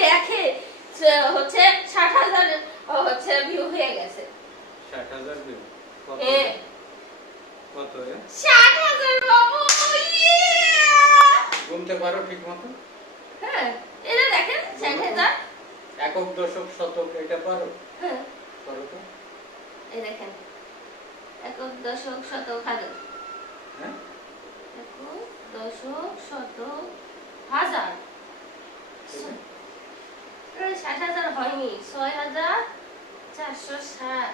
দেখে হচ্ছে 60,000 হচ্ছে ভিউ হয়ে গেছে। 60,000 ভিউ কত? হ্যাঁ কত? 60,000 বাবু। গুনতে পারো ঠিক মতো? হ্যাঁ এটা দেখেন 60,000 একক দশক শতক এটা পারো? হ্যাঁ পারো তো? এই দেখেন একক দশক শতক হাজার। হ্যাঁ একক দশক শতক হাজার। 60,000 হয়নি, 6,460।